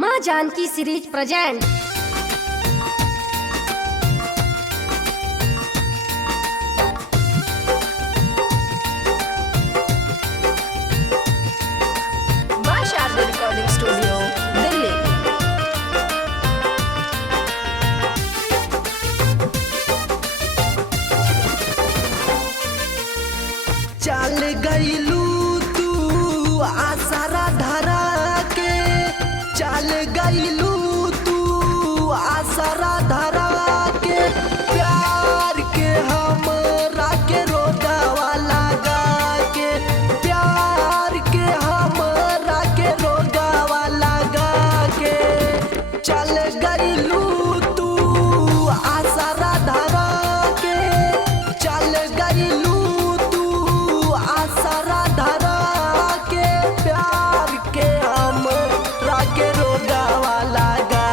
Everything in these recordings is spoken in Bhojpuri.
माँ जानकी सीरीज प्रेजेंट। माँ शारदा रिकॉर्डिंग स्टूडियो, दिल्ली। चल गईलू तू आसरा धरा के, चल गईलू तू आसरा धरा के, प्यार के हमरा के रोगावा लगा के, प्यार के हमरा के रोगावा लगा के, चल गईलू तू आसरा धरा के, चल गईलू आसरा धरा के, प्यार के हमरा के रोगावा लगा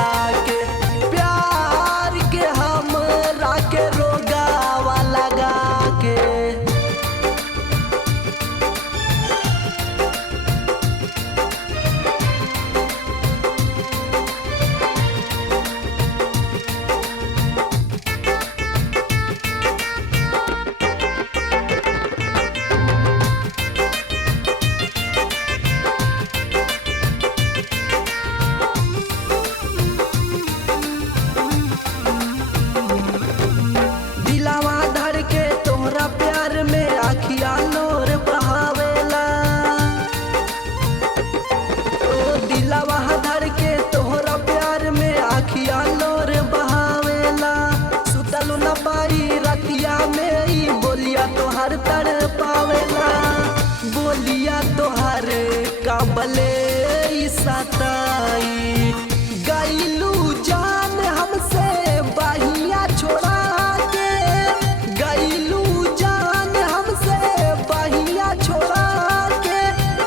के, प्यार के हमरा के रोगावा लगा के। दिलावा धर के तोहरा प्यार में आखिया नोर बहावेला, ओ दिलावा धर के तोहरा प्यार में आखिया नोर बहावेला, सुतलू न पाई रतिया में ई बोलिया तोहर तर पावेला, बोलिया तोहर काबले ई सताई, गईलू जान हमसे बाहिया छोड़ा के, गईलू जान हमसे बाहिया छोड़ा के,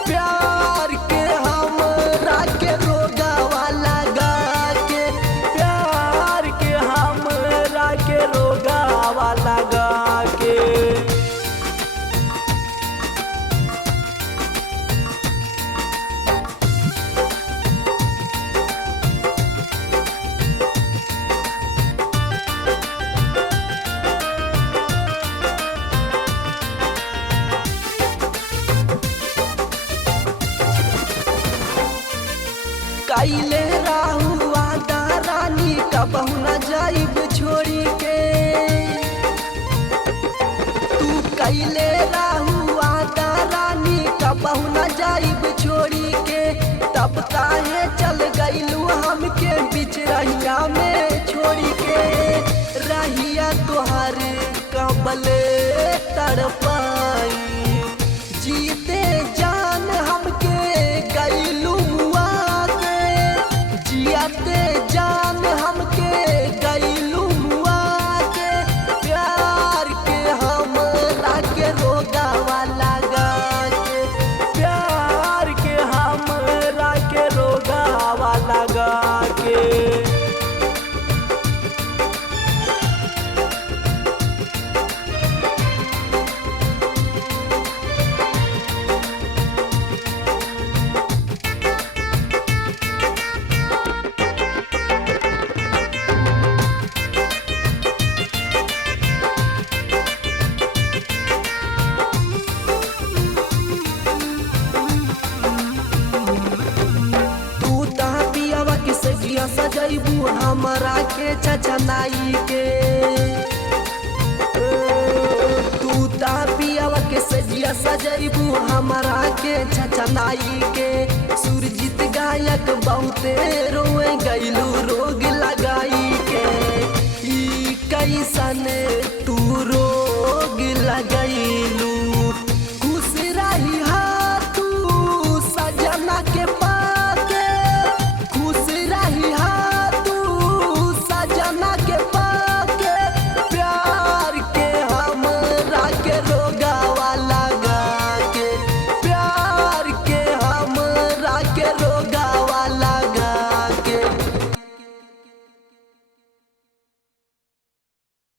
प्यार के हमरा के रोगावा लगा के, प्यार के हमरा के रोगावा लगा के। कैले राहु वादा रानी कबहू न जाइब छोड़ी के, तू कैले राहु वादा रानी कबहू न जाइब छोड़ी के, तब काहे चल गईलू हमके बीच रहिया में छोड़ी के, रहिया तोहर कबले तड़पाई, जीते जान हमके गईलू जियाते जान हमके गईलू मुआ के, प्यार के हमरा के रोगावा लगा के, प्यार के हमरा के रोगावा लगा के। सजैबू हमरा के छछनाई के, तू ता पियावा के सजिया सजैबू हमरा के छछनाई के, सुरजीत गायक बहुते रोए गईलू रोग लगाई के, ई कैसन तू रोग लगैलू।